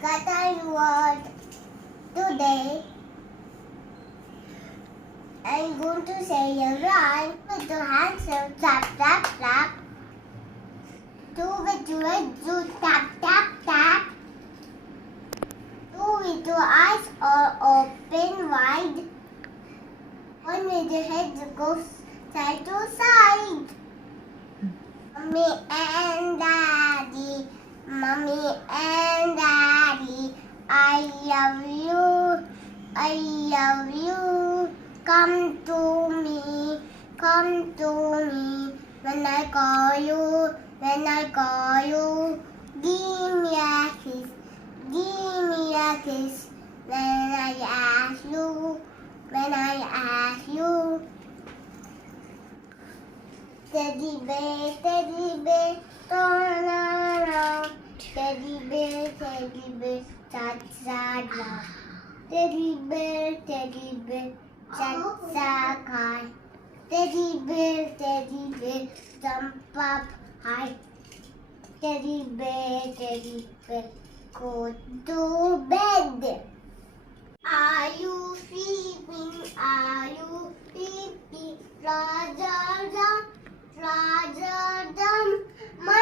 Cotton word. Today I'm going to say a rhyme with the hands up, tap, tap, tap. Two with two legs, do tap, tap, tap. Two with two eyes are open wide. One with the head that goes side to side. Mommy and Daddy, Mommy and Daddy, I love you, I love you. Come to me, when I call you, when I call you. Give me a kiss, give me a kiss. When I ask you, when I ask you. Teddy bear, turn around. Teddy bear, cha-cha love. Teddy bear, cha-cha high. Teddy bear, jump up high. Teddy bear, go to bed. Are you sleeping? Are you sleeping? Raja, Raja, my